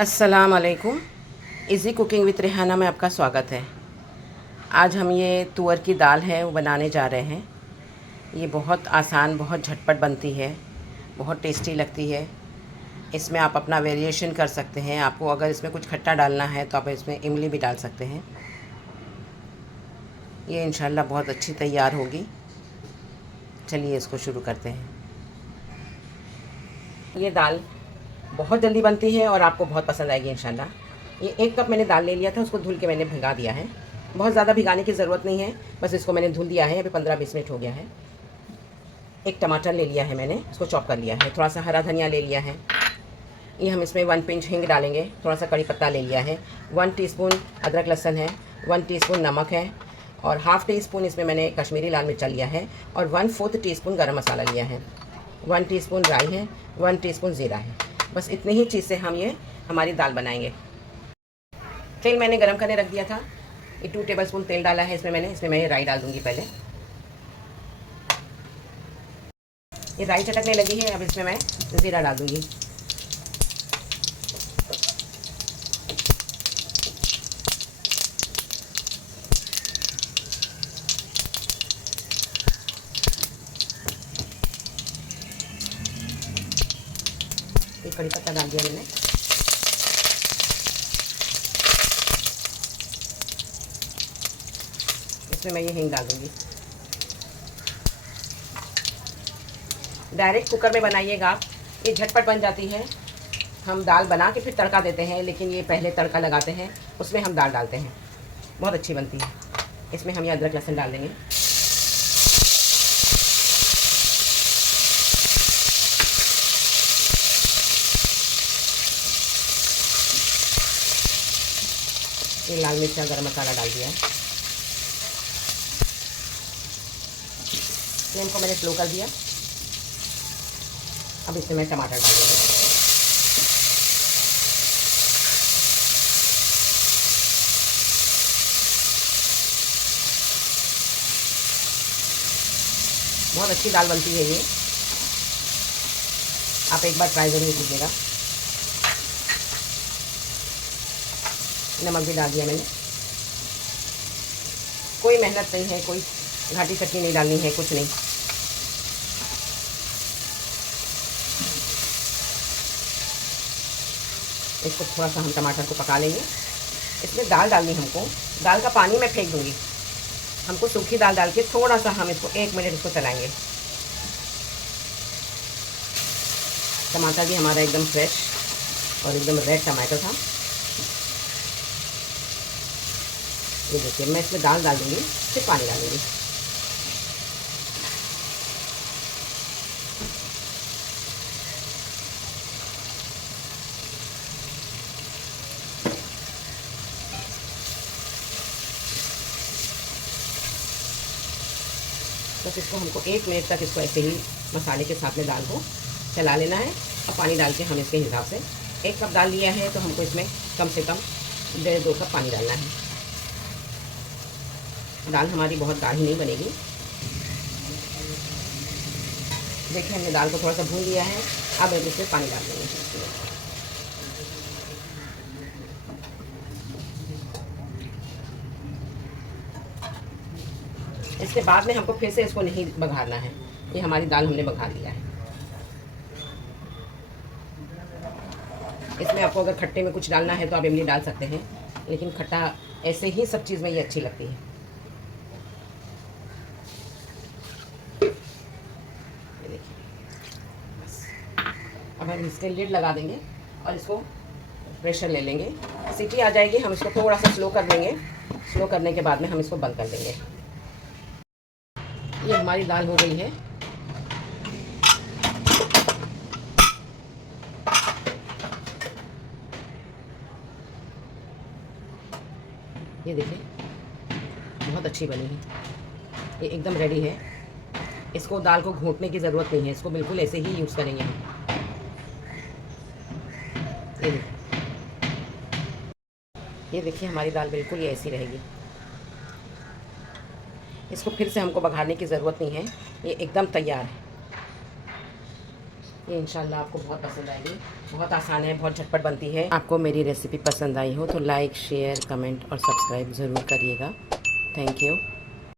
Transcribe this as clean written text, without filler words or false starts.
अस्सलाम वालेकुम। Easy cooking with Rehana में आपका स्वागत है। आज हम ये तुअर की दाल है वो बनाने जा रहे हैं। ये बहुत आसान, बहुत झटपट बनती है, बहुत टेस्टी लगती है। इसमें आप अपना वेरिएशन कर सकते हैं। आपको अगर इसमें कुछ खट्टा डालना है तो आप इसमें इमली भी डाल सकते हैं। ये इंशाल्लाह बहुत अच्छी तैयार होगी। चलिए इसको शुरू करते हैं। ये दाल बहुत जल्दी बनती है और आपको बहुत पसंद आएगी इंशाल्लाह। ये 1 कप मैंने दाल ले लिया था, उसको धुल के मैंने भिगा दिया है। बहुत ज़्यादा भिगाने की ज़रूरत नहीं है, बस इसको मैंने धुल दिया है। अभी 15-20 मिनट हो गया है। 1 टमाटर ले लिया है मैंने, उसको चॉप कर लिया है। थोड़ा सा हरा धनिया ले लिया है। ये हम इसमें 1 पिंच हींग डालेंगे। थोड़ा सा कड़ी पत्ता ले लिया है। 1 टीस्पून अदरक लहसुन है। 1 टीस्पून नमक है और हाफ़ टी स्पून इसमें मैंने कश्मीरी लाल मिर्चा लिया है और 1/4 टीस्पून गरम मसाला लिया है। 1 टीस्पून राई है। 1 टीस्पून ज़ीरा है। बस इतनी ही चीज़ से हम ये हमारी दाल बनाएंगे। तेल मैंने गरम करने रख दिया था। ये 2 टेबलस्पून तेल डाला है इसमें मैं ये राई डाल दूँगी पहले। ये राई चटकने लगी है, अब इसमें मैं ज़ीरा डाल दूँगी। ये कड़ी पत्ता डाल दिया मैंने। इसमें मैं ये हींग डाल दूँगी। डायरेक्ट कुकर में बनाइएगा आप, ये झटपट बन जाती है। हम दाल बना के फिर तड़का देते हैं, लेकिन ये पहले तड़का लगाते हैं, उसमें हम दाल डालते हैं। बहुत अच्छी बनती है। इसमें हम ये अदरक लहसुन डाल देंगे। ये लाल मिर्च गरम मसाला डाल दिया है। फ्लेम को मैंने स्लो कर दिया। अब इसमें मैं टमाटर डाल दूँगी। बहुत अच्छी दाल बनती है ये, आप एक बार ट्राई ज़रूर कीजिएगा। नमक भी डाल दिया मैंने। कोई मेहनत नहीं है, कोई घाटी चटनी नहीं डालनी है, कुछ नहीं। इसको थोड़ा सा हम टमाटर को पका लेंगे। इसमें दाल डालनी हमको, दाल का पानी मैं फेंक दूँगी। हमको सूखी दाल डाल के थोड़ा सा हम इसको 1 मिनट इसको चलाएंगे। टमाटर भी हमारा एकदम फ्रेश और एकदम रेड टमाटर था। ये देखिए, मैं इसमें दाल डाल दूँगी, फिर पानी डालूँगी। बस इसको हमको 1 मिनट तक इसको ऐसे ही मसाले के साथ में दाल को चला लेना है। अब पानी डाल के हम इसके हिसाब से 1 कप दाल लिया है तो हमको इसमें कम से कम 1.5-2 कप पानी डालना है। दाल हमारी बहुत गाढ़ी नहीं बनेगी। देखिए, हमने दाल को थोड़ा सा भून लिया है। अब हम इसमें पानी डाल देंगे। इसके बाद में हमको फिर से इसको नहीं बघारना है। ये हमारी दाल हमने बघार लिया है। इसमें आपको अगर खट्टे में कुछ डालना है तो आप इमली डाल सकते हैं, लेकिन खट्टा ऐसे ही सब चीज़ में ये अच्छी लगती है। ये देखिए, बस अब हम इसके लिड लगा देंगे और इसको प्रेशर ले लेंगे। सीटी आ जाएगी, हम इसको थोड़ा सा स्लो कर देंगे। स्लो करने के बाद में हम इसको बंद कर देंगे। ये हमारी दाल हो गई है। ये देखिए, बहुत अच्छी बनी है। ये एकदम रेडी है। इसको दाल को घोटने की ज़रूरत नहीं है, इसको बिल्कुल ऐसे ही यूज़ करेंगे हम। ये देखिए, हमारी दाल बिल्कुल ये ऐसी रहेगी। इसको फिर से हमको बघारने की ज़रूरत नहीं है, ये एकदम तैयार है। ये इंशाल्लाह आपको बहुत पसंद आएगी। बहुत आसान है, बहुत झटपट बनती है। आपको मेरी रेसिपी पसंद आई हो तो लाइक, शेयर, कमेंट और सब्सक्राइब ज़रूर करिएगा। Thank you.